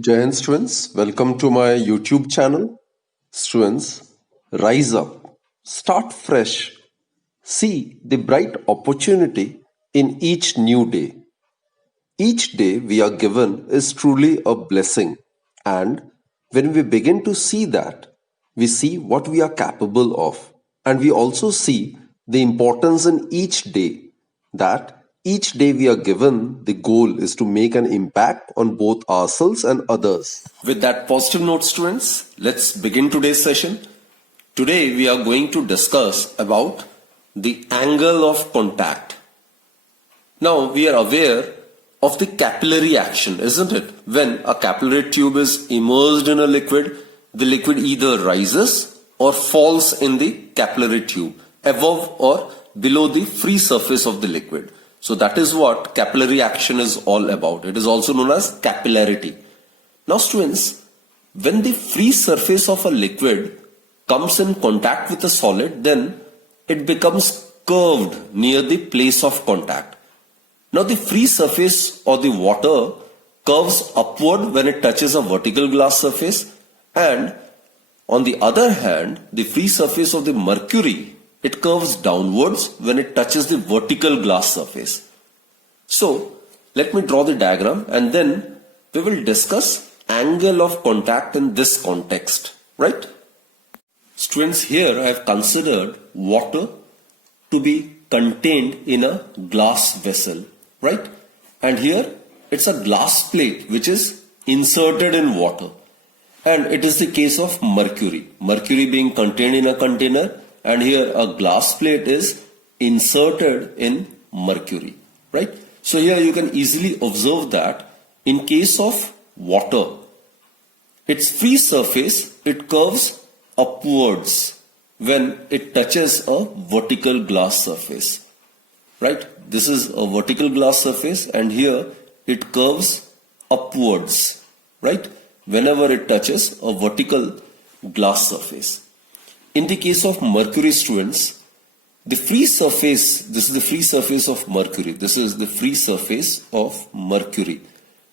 Jai Hind students, welcome to my YouTube channel. Students, rise up, start fresh, see the bright opportunity in each new day. Each day we are given is truly a blessing, and when we begin to see that, we see what we are capable of, and we also see the importance in each day that each day we are given, the goal is to make an impact on both ourselves and others. With that positive note, students, let's begin today's session. Today we are going to discuss about the angle of contact. Now we are aware of the capillary action, isn't it? When a capillary tube is immersed in a liquid, the liquid either rises or falls in the capillary tube, above or below the free surface of the liquid. So that is what capillary action is all about. It is also known as capillarity. Now students, when the free surface of a liquid comes in contact with a solid, then it becomes curved near the place of contact. Now the free surface or the water curves upward when it touches a vertical glass surface, and on the other hand, the free surface of the mercury, it curves downwards when it touches the vertical glass surface. So let me draw the diagram and then we will discuss angle of contact in this context, right? Students, here I have considered water to be contained in a glass vessel, right? And here it's a glass plate which is inserted in water, and it is the case of mercury. Mercury being contained in a container, and here a glass plate is inserted in mercury, right? So here you can easily observe that in case of water, its free surface, it curves upwards when it touches a vertical glass surface, right? This is a vertical glass surface, and here it curves upwards, right? Whenever it touches a vertical glass surface. In the case of mercury, students, the free surface, this is the free surface of mercury. This is the free surface of mercury.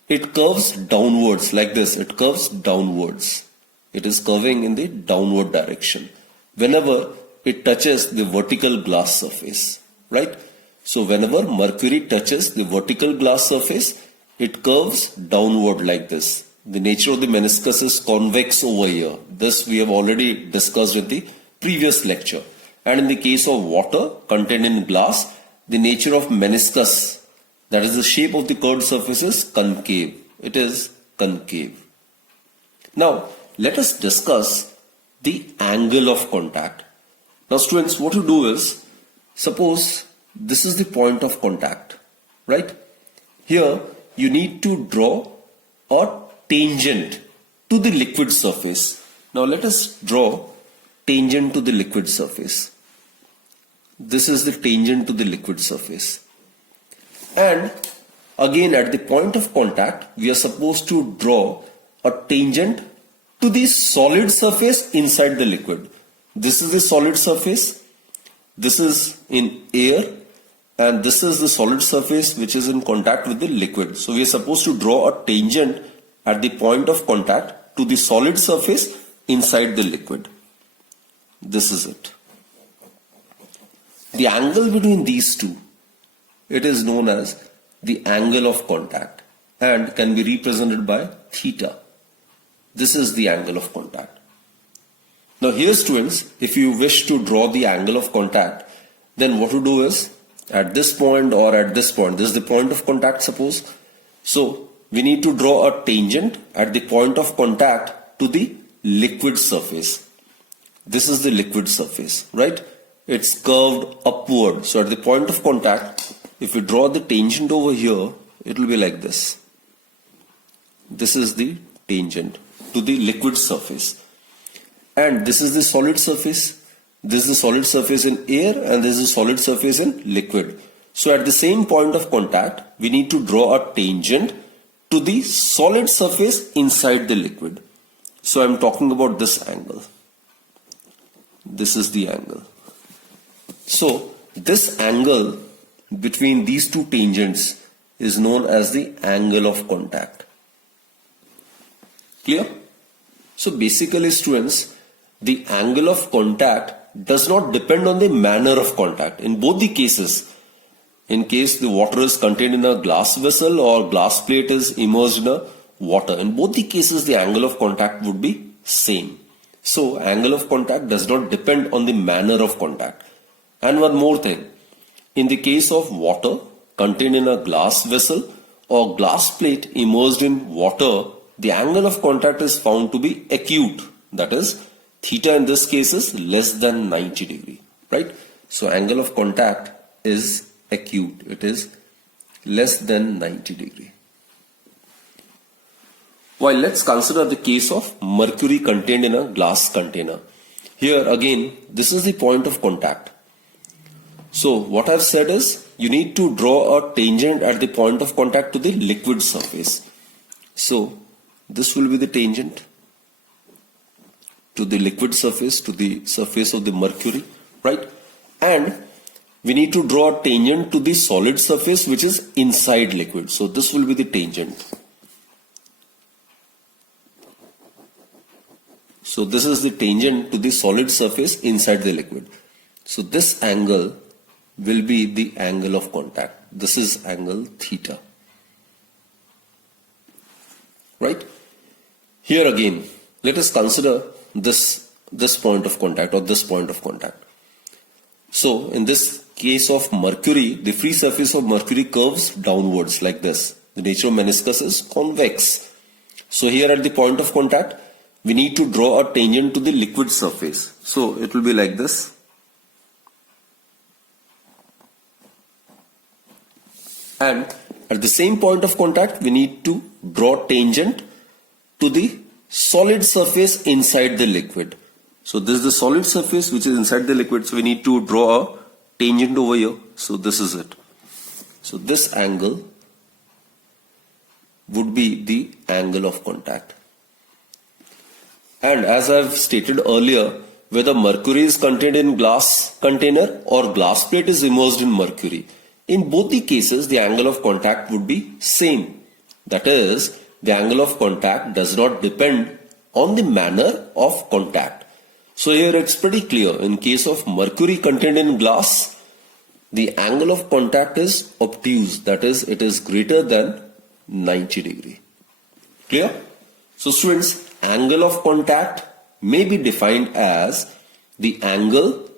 It curves downwards like this. It curves downwards. It is curving in the downward direction whenever it touches the vertical glass surface, right? So whenever mercury touches the vertical glass surface, it curves downward like this. The nature of the meniscus is convex over here. This we have already discussed in the previous lecture. And in the case of water contained in glass, the nature of meniscus, that is the shape of the curved surface, is concave. It is concave. Now, let us discuss the angle of contact. Now students, what you do is, suppose this is the point of contact, right? Here you need to draw a tangent to the liquid surface. Now let us draw tangent to the liquid surface. This is the tangent to the liquid surface. And again at the point of contact, we are supposed to draw a tangent to the solid surface inside the liquid. This is the solid surface. This is in air. And this is the solid surface which is in contact with the liquid. So we are supposed to draw a tangent at the point of contact to the solid surface inside the liquid. This is it. The angle between these two, it is known as the angle of contact and can be represented by theta. This is the angle of contact. Now here students, if you wish to draw the angle of contact, then what to do is, at this point or at this point, this is the point of contact suppose. So we need to draw a tangent at the point of contact to the liquid surface. This is the liquid surface, right? It's curved upward. So at the point of contact, if we draw the tangent over here, it will be like this. This is the tangent to the liquid surface. And this is the solid surface. This is the solid surface in air, and this is the solid surface in liquid. So at the same point of contact, we need to draw a tangent to the solid surface inside the liquid. So I'm talking about this angle. This is the angle. So this angle between these two tangents is known as the angle of contact. Clear? So basically students, the angle of contact does not depend on the manner of contact. In both the cases, in case the water is contained in a glass vessel or glass plate is immersed in a water, in both the cases the angle of contact would be same. So angle of contact does not depend on the manner of contact. And one more thing, in the case of water contained in a glass vessel or glass plate immersed in water, the angle of contact is found to be acute. That is, theta in this case is less than 90 degree, right? So angle of contact is acute. It is less than 90 degree. Well, let's consider the case of mercury contained in a glass container. Here again, this is the point of contact. So what I've said is you need to draw a tangent at the point of contact to the liquid surface. So this will be the tangent to the liquid surface, to the surface of the mercury, right? And we need to draw a tangent to the solid surface which is inside liquid. So this will be the tangent. So this is the tangent to the solid surface inside the liquid. So this angle will be the angle of contact. This is angle theta. Right? Here again, let us consider this point of contact or this point of contact. So in this case of mercury, the free surface of mercury curves downwards like this. The nature of meniscus is convex. So here at the point of contact, we need to draw a tangent to the liquid surface. So it will be like this. And at the same point of contact, we need to draw tangent to the solid surface inside the liquid. So this is the solid surface which is inside the liquid. So we need to draw a tangent over here. So this is it. So this angle would be the angle of contact. And as I've stated earlier, whether mercury is contained in glass container or glass plate is immersed in mercury, in both the cases the angle of contact would be same. That is, the angle of contact does not depend on the manner of contact. So here it's pretty clear. In case of mercury contained in glass, the angle of contact is obtuse. That is, it is greater than 90 degree. Clear? So students, angle of contact may be defined as the angle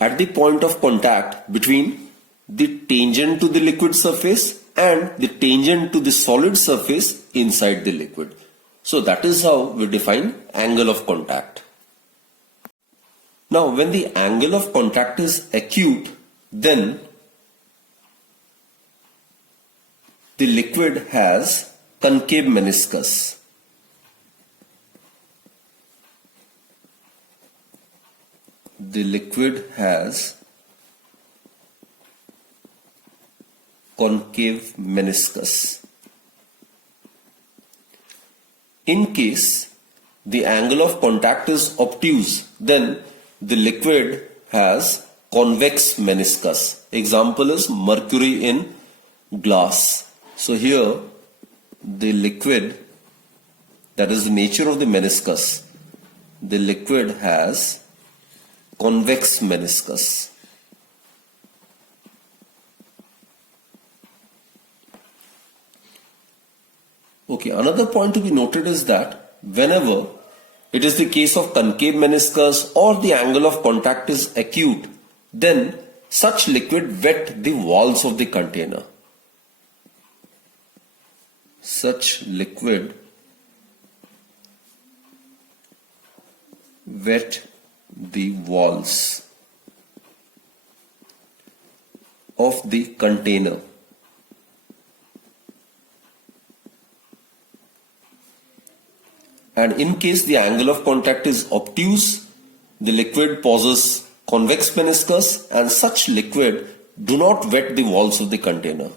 at the point of contact between the tangent to the liquid surface and the tangent to the solid surface inside the liquid. So that is how we define angle of contact. Now when the angle of contact is acute, then the liquid has concave meniscus. The liquid has concave meniscus. In case the angle of contact is obtuse, then the liquid has convex meniscus. Example is mercury in glass. So here the liquid, that is the nature of the meniscus, the liquid has convex meniscus. Okay, another point to be noted is that whenever it is the case of concave meniscus or the angle of contact is acute, then such liquid wet the walls of the container. Such liquid wet the walls of the container. And in case the angle of contact is obtuse, the liquid possesses convex meniscus and such liquid do not wet the walls of the container.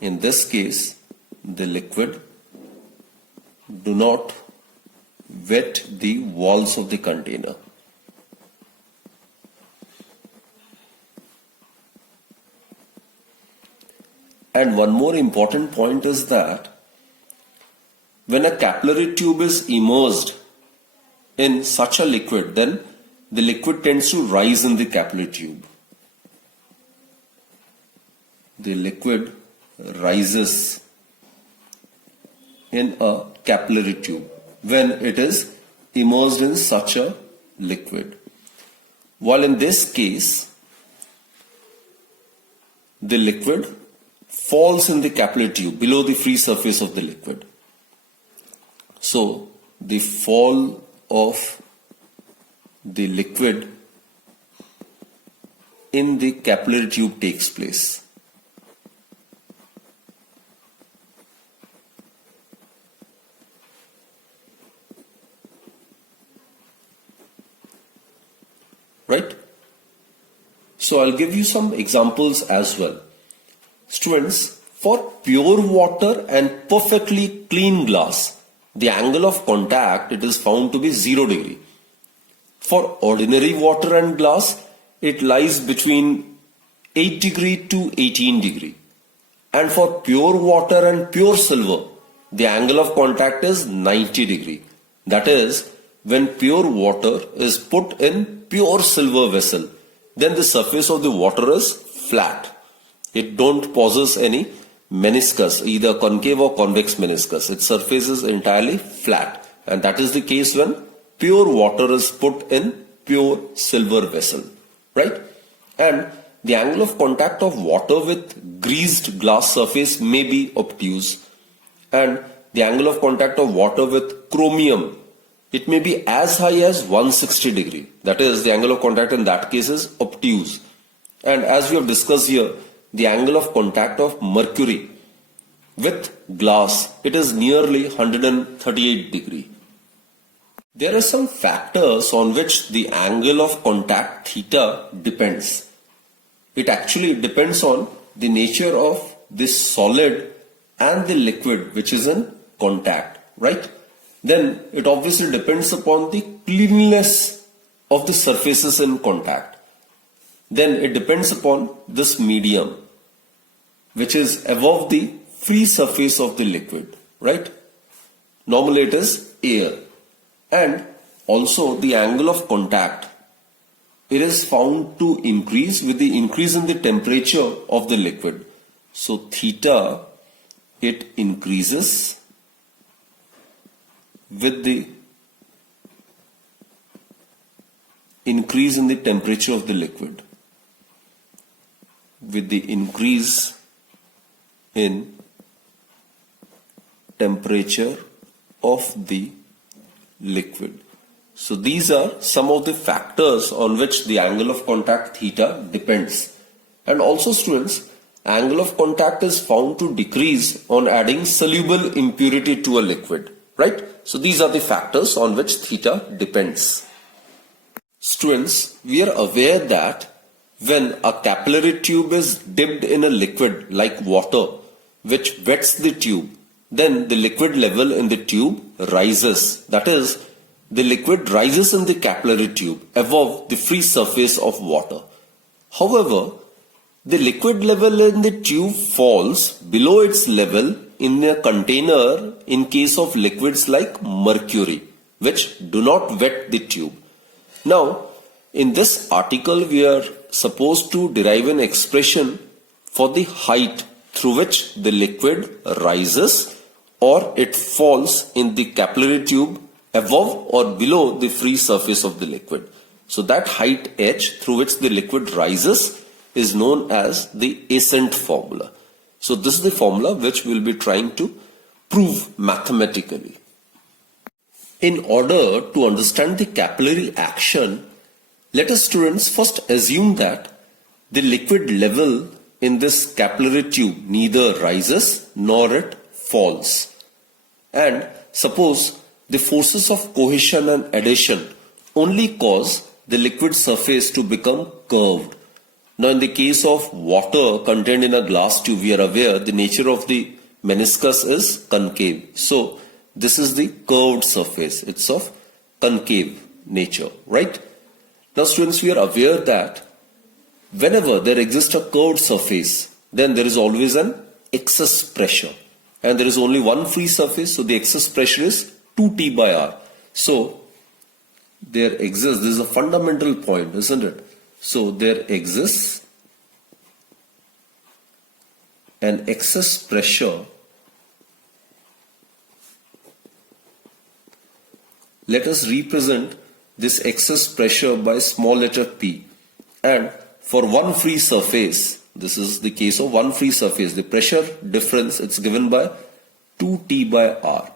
In this case, the liquid do not wet the walls of the container. And one more important point is that when a capillary tube is immersed in such a liquid, then the liquid tends to rise in the capillary tube. The liquid rises in a capillary tube when it is immersed in such a liquid. While in this case, the liquid falls in the capillary tube below the free surface of the liquid. So, the fall of the liquid in the capillary tube takes place. Right? So I'll give you some examples as well. Students, for pure water and perfectly clean glass, the angle of contact, it is found to be 0 degree. For ordinary water and glass, it lies between 8 degree to 18 degree. And for pure water and pure silver, the angle of contact is 90 degree. That is, when pure water is put in pure silver vessel, then the surface of the water is flat. It don't possess any meniscus, either concave or convex meniscus. Its surface is entirely flat. And that is the case when pure water is put in pure silver vessel. Right? And the angle of contact of water with greased glass surface may be obtuse. And the angle of contact of water with chromium, it may be as high as 160 degree. That is, the angle of contact in that case is obtuse. And as we have discussed here, the angle of contact of mercury with glass, it is nearly 138 degree. There are some factors on which the angle of contact theta depends. It actually depends on the nature of this solid and the liquid which is in contact, right? Then it obviously depends upon the cleanliness of the surfaces in contact. Then it depends upon this medium which is above the free surface of the liquid, right? Normally it is air. And also the angle of contact, it is found to increase with the increase in the temperature of the liquid. So theta, it increases with the increase in the temperature of the liquid. With the increase in temperature of the liquid. So these are some of the factors on which the angle of contact theta depends. And also students, angle of contact is found to decrease on adding soluble impurity to a liquid, right? So these are the factors on which theta depends. Students, we are aware that when a capillary tube is dipped in a liquid like water which wets the tube, then the liquid level in the tube rises. That is, the liquid rises in the capillary tube above the free surface of water. However, the liquid level in the tube falls below its level in a container in case of liquids like mercury, which do not wet the tube. Now, in this article, we are supposed to derive an expression for the height through which the liquid rises or it falls in the capillary tube above or below the free surface of the liquid. So that height h through which the liquid rises is known as the ascent formula. So this is the formula which we'll be trying to prove mathematically. In order to understand the capillary action, let us students first assume that the liquid level in this capillary tube neither rises nor it falls. And suppose the forces of cohesion and adhesion only cause the liquid surface to become curved. Now in the case of water contained in a glass tube, we are aware the nature of the meniscus is concave. So this is the curved surface. It's of concave nature, right? Now students, we are aware that whenever there exists a curved surface, then there is always an excess pressure. and there is only one free surface, so the excess pressure is 2T by R. So there exists, this is a fundamental point, isn't it? So there exists an excess pressure. Let us represent this excess pressure by small letter p, and for one free surface, this is the case of one free surface, the pressure difference, it's given by 2T by R.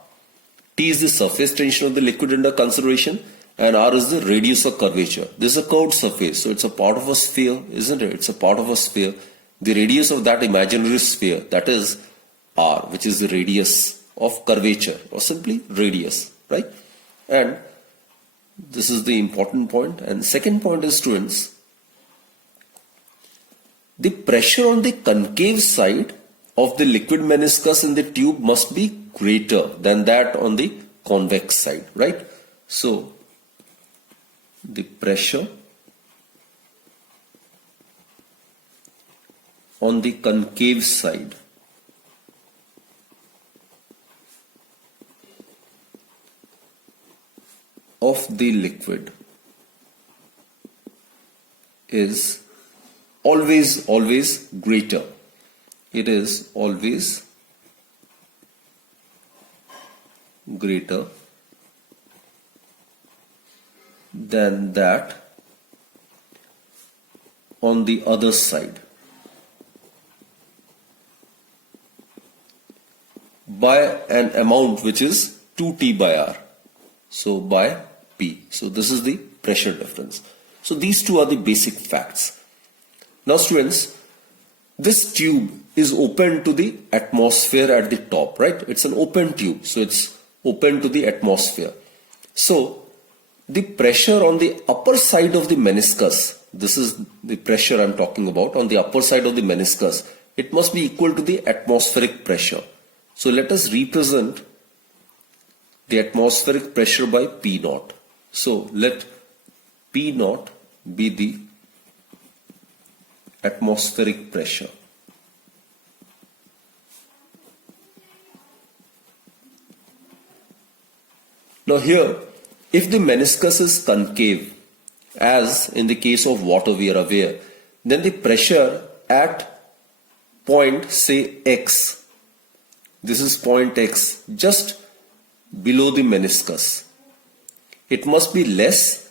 T is the surface tension of the liquid under consideration and R is the radius of curvature. This is a curved surface, so it's a part of a sphere, isn't it? It's a part of a sphere. The radius of that imaginary sphere, that is R, which is the radius of curvature, or simply radius, right? And this is the important point. And second point is, students, the pressure on the concave side of the liquid meniscus in the tube must be greater than that on the convex side, right? So the pressure on the concave side of the liquid is always greater. It is always greater than that on the other side by an amount which is 2T by R. So by P. So this is the pressure difference. So these two are the basic facts. Now students, this tube is open to the atmosphere at the top, right? It's an open tube, so it's open to the atmosphere. So the pressure on the upper side of the meniscus, this is the pressure I'm talking about, on the upper side of the meniscus, it must be equal to the atmospheric pressure. So let us represent the atmospheric pressure by P naught. So let P naught be the atmospheric pressure. Now here, if the meniscus is concave, as in the case of water we are aware, then the pressure at point, say X, this is point X, just below the meniscus, it must be less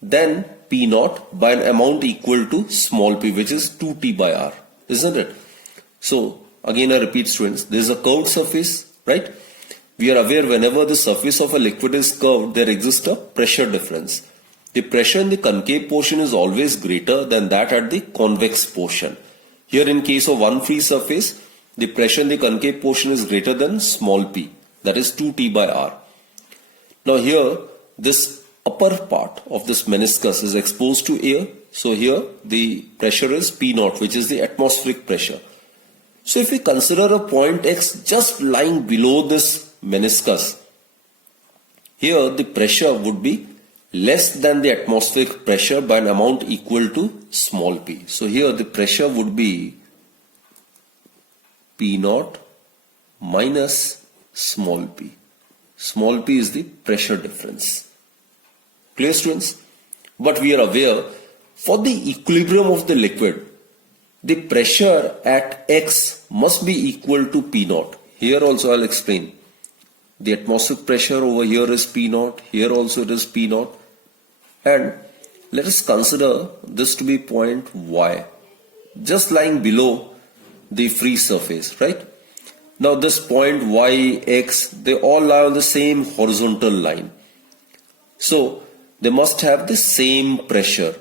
than P naught by an amount equal to small p, which is 2T by R, isn't it? So again I repeat students, there is a curved surface, right? We are aware whenever the surface of a liquid is curved, there exists a pressure difference. The pressure in the concave portion is always greater than that at the convex portion. Here in case of one free surface, the pressure in the concave portion is greater than small p, that is 2T by R. Now here, this upper part of this meniscus is exposed to air. So here the pressure is P naught, which is the atmospheric pressure. So if we consider a point X just lying below this meniscus, here the pressure would be less than the atmospheric pressure by an amount equal to small p. So here the pressure would be P naught minus small p. Small p is the pressure difference. Clear students? But we are aware, for the equilibrium of the liquid, the pressure at X must be equal to P naught. Here also I'll explain. The atmospheric pressure over here is P naught, here also it is P naught. And let us consider this to be point Y, just lying below the free surface, right? Now this point Y, X, they all lie on the same horizontal line. So they must have the same pressure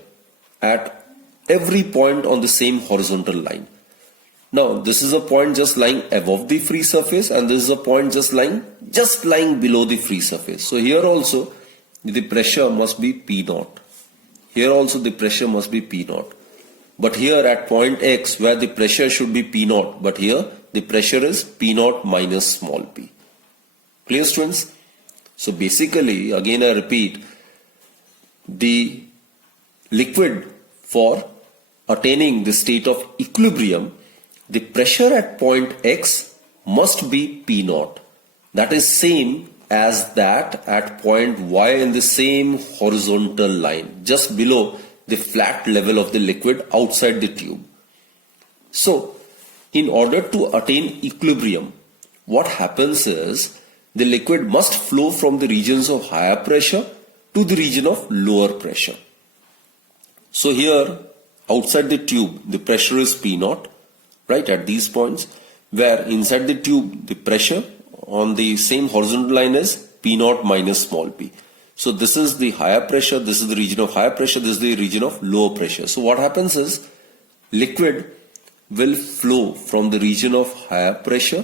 at every point on the same horizontal line. Now this is a point just lying above the free surface, and this is a point just lying below the free surface. So here also the pressure must be P naught. Here also the pressure must be P naught. But here at point X, where the pressure should be P naught, but here the pressure is P naught minus small p. Clear students? So basically, again I repeat, the liquid, for attaining the state of equilibrium, the pressure at point X must be P naught. That is same as that at point Y in the same horizontal line, just below the flat level of the liquid outside the tube. So, in order to attain equilibrium, what happens is the liquid must flow from the regions of higher pressure to the region of lower pressure. So here, outside the tube, the pressure is P naught, right, at these points, where inside the tube, the pressure on the same horizontal line is P naught minus small p. So this is the higher pressure, this is the region of higher pressure, this is the region of lower pressure. So what happens is, liquid will flow from the region of higher pressure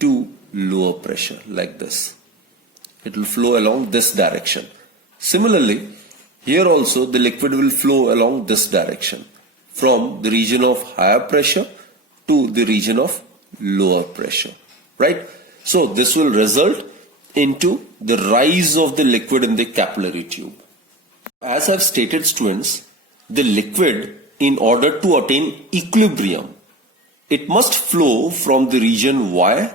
to lower pressure, like this. It will flow along this direction. Similarly, here also the liquid will flow along this direction, from the region of higher pressure to the region of lower pressure, right? So this will result into the rise of the liquid in the capillary tube. As I've stated, students, the liquid, in order to attain equilibrium, it must flow from the region Y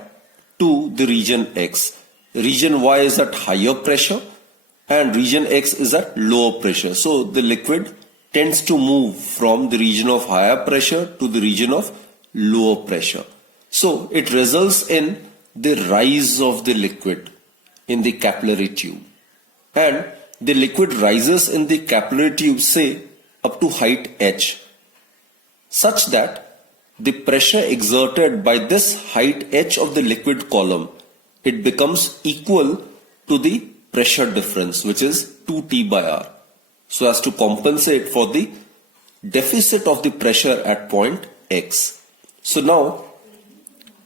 to the region X. Region Y is at higher pressure and region X is at lower pressure. So the liquid tends to move from the region of higher pressure to the region of lower pressure. So it results in the rise of the liquid in the capillary tube. And the liquid rises in the capillary tube, say, up to height h, such that the pressure exerted by this height h of the liquid column, it becomes equal to the pressure difference, which is 2T by R, so as to compensate for the deficit of the pressure at point X. So now,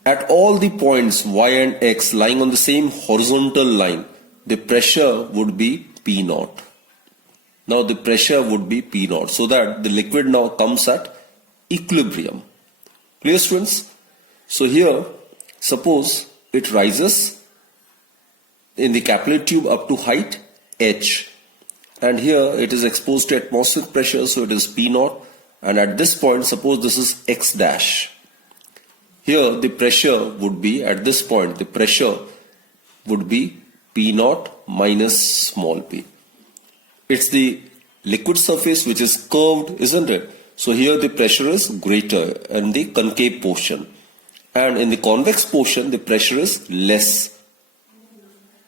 at all the points Y and X lying on the same horizontal line, the pressure would be P naught. Now the pressure would be P naught, so that the liquid now comes at equilibrium. Clear, students? So here, suppose it rises in the capillary tube up to height h, and here it is exposed to atmospheric pressure, so it is P naught, and at this point, suppose this is x dash. Here the pressure would be, at this point, the pressure would be P naught minus small p. It's the liquid surface which is curved, isn't it? So here the pressure is greater in the concave portion, and in the convex portion the pressure is less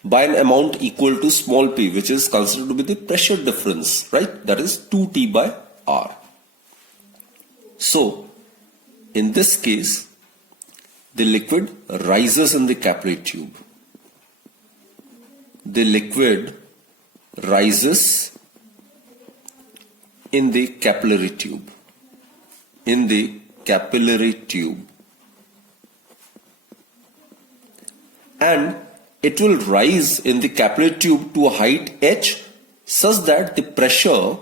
by an amount equal to small p, which is considered to be the pressure difference, right? That is 2T by R. So in this case, the liquid rises in the capillary tube. The liquid rises in the capillary tube. In the capillary tube. And it will rise in the capillary tube to a height h, such that the pressure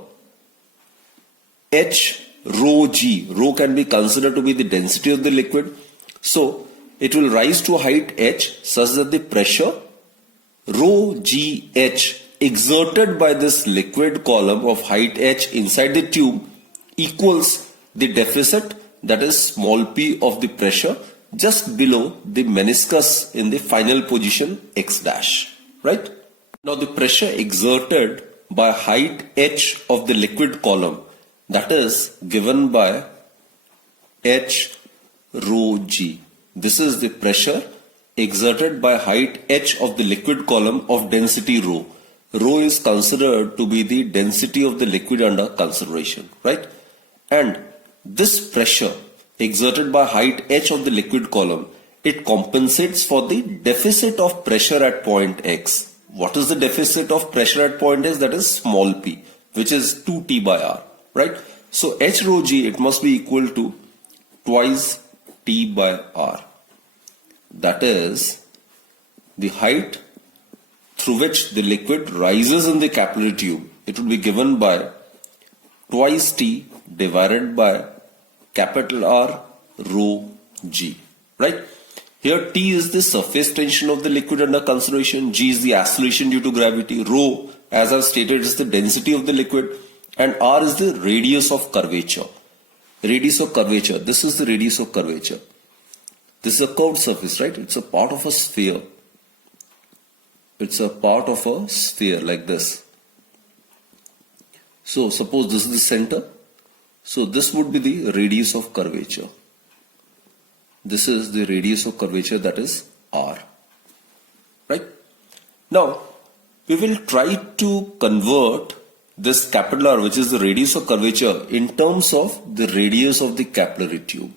h rho g, rho can be considered to be the density of the liquid. So it will rise to a height h such that the pressure rho g h exerted by this liquid column of height h inside the tube equals the deficit, that is small p, of the pressure just below the meniscus in the final position x dash, right? Now the pressure exerted by height h of the liquid column, that is given by h rho g. This is the pressure exerted by height h of the liquid column of density rho. Rho is considered to be the density of the liquid under consideration, right? And this pressure exerted by height h of the liquid column, it compensates for the deficit of pressure at point x. What is the deficit of pressure at point x? That is small p, which is 2T by R, right? So h rho g, it must be equal to twice T by R. That is the height through which the liquid rises in the capillary tube. It will be given by twice T divided by capital R rho g, right? Here T is the surface tension of the liquid under consideration, G is the acceleration due to gravity, rho, as I've stated, is the density of the liquid, and R is the radius of curvature. Radius of curvature, this is the radius of curvature. This is a curved surface, right? It's a part of a sphere. It's a part of a sphere like this. So suppose this is the center. So this would be the radius of curvature. This is the radius of curvature, that is R. Right? Now, we will try to convert this capital R, which is the radius of curvature, in terms of the radius of the capillary tube.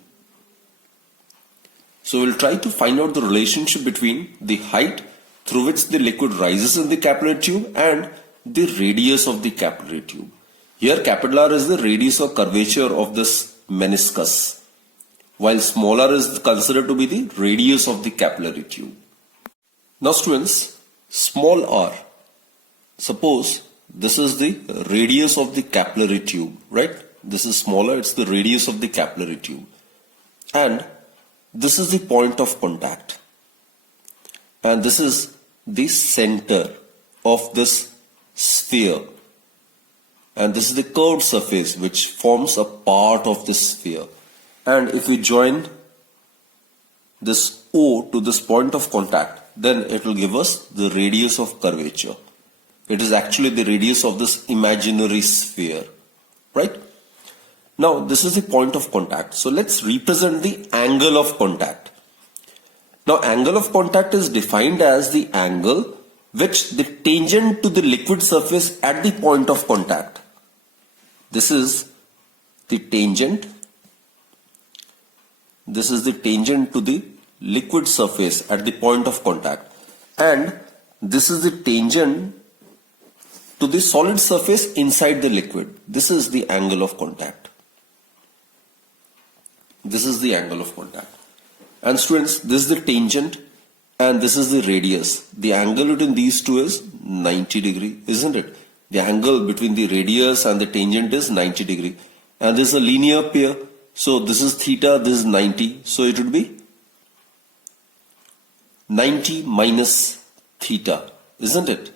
So we'll try to find out the relationship between the height through which the liquid rises in the capillary tube and the radius of the capillary tube. Here capital R is the radius of curvature of this meniscus, while small r is considered to be the radius of the capillary tube. Now students, small r, suppose this is the radius of the capillary tube, right? This is smaller, it's the radius of the capillary tube. And this is the point of contact. And this is the center of this sphere. And this is the curved surface which forms a part of the sphere. And if we join this O to this point of contact, then it will give us the radius of curvature. It is actually the radius of this imaginary sphere, right? Now this is the point of contact. So let's represent the angle of contact. Now angle of contact is defined as the angle which the tangent to the liquid surface at the point of contact. This is the tangent. This is the tangent to the liquid surface at the point of contact. And this is the tangent to the solid surface inside the liquid. This is the angle of contact. This is the angle of contact. And students, this is the tangent and this is the radius. The angle between these two is 90 degree, isn't it? The angle between the radius and the tangent is 90 degree. And this is a linear pair. So this is theta, this is 90. So it would be 90 minus theta, isn't it?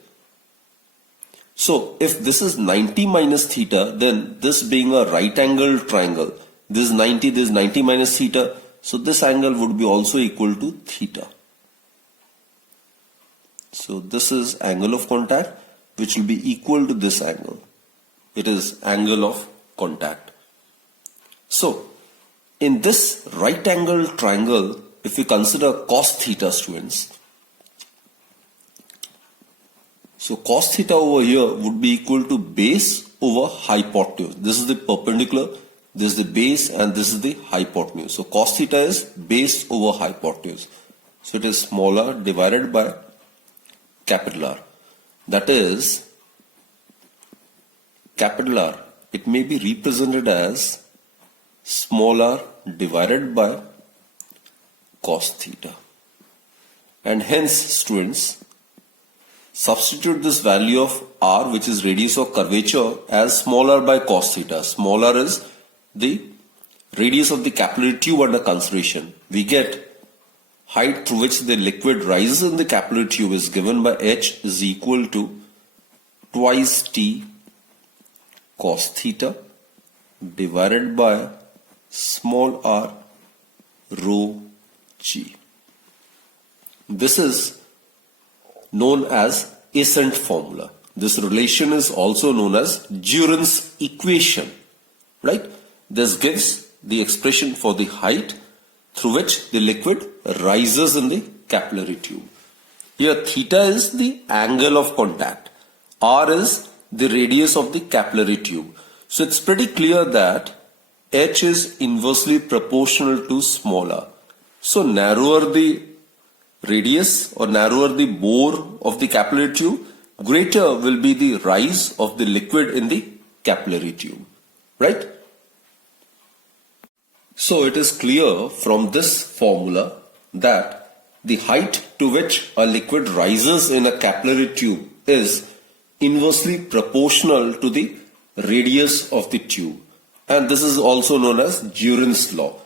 So if this is 90 minus theta, then this being a right angle triangle, this is 90, this is 90 minus theta. So this angle would be also equal to theta. So this is angle of contact which will be equal to this angle. It is angle of contact. So in this right angle triangle, if we consider cos theta, students, so cos theta over here would be equal to base over hypotenuse. This is the perpendicular, this is the base, and this is the hypotenuse. So cos theta is base over hypotenuse. So it is small r divided by capital R. That is capital R. It may be represented as small r divided by cos theta. And hence, students, substitute this value of r, which is radius of curvature, as small r by cos theta. Small r is the radius of the capillary tube under consideration. We get height through which the liquid rises in the capillary tube is given by h is equal to twice t cos theta divided by small r rho g. This is known as ascent formula. This relation is also known as Duran's equation, right? This gives the expression for the height through which the liquid rises in the capillary tube. Here theta is the angle of contact. R is the radius of the capillary tube. So it's pretty clear that h is inversely proportional to smaller. So narrower the radius or narrower the bore of the capillary tube, greater will be the rise of the liquid in the capillary tube, right? So it is clear from this formula that the height to which a liquid rises in a capillary tube is inversely proportional to the radius of the tube. And this is also known as Duran's law.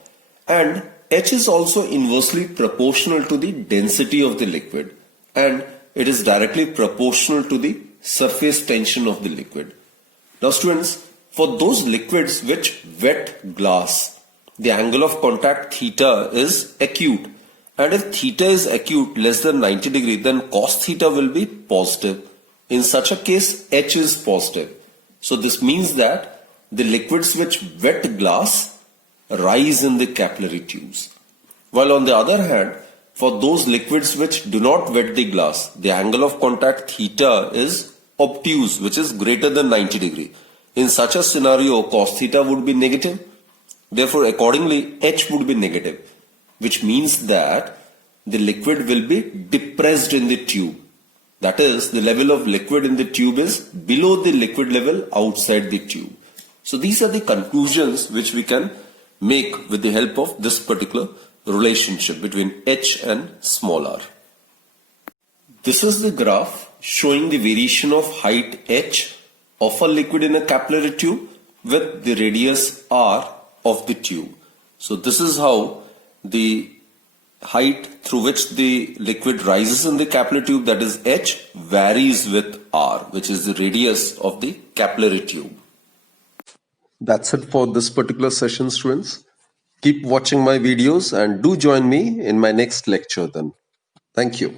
And h is also inversely proportional to the density of the liquid. And it is directly proportional to the surface tension of the liquid. Now students, for those liquids which wet glass, the angle of contact theta is acute. And if theta is acute less than 90 degree, then cos theta will be positive. In such a case, H is positive. So this means that the liquids which wet glass rise in the capillary tubes. While on the other hand, for those liquids which do not wet the glass, the angle of contact theta is obtuse, which is greater than 90 degree. In such a scenario, cos theta would be negative. Therefore, accordingly, H would be negative, which means that the liquid will be depressed in the tube. That is, the level of liquid in the tube is below the liquid level outside the tube. So these are the conclusions which we can make with the help of this particular relationship between H and small r. This is the graph showing the variation of height H of a liquid in a capillary tube with the radius r of the tube. So this is how the height through which the liquid rises in the capillary tube, that is H, varies with r, which is the radius of the capillary tube. That's it for this particular session, students. Keep watching my videos and do join me in my next lecture then. Thank you.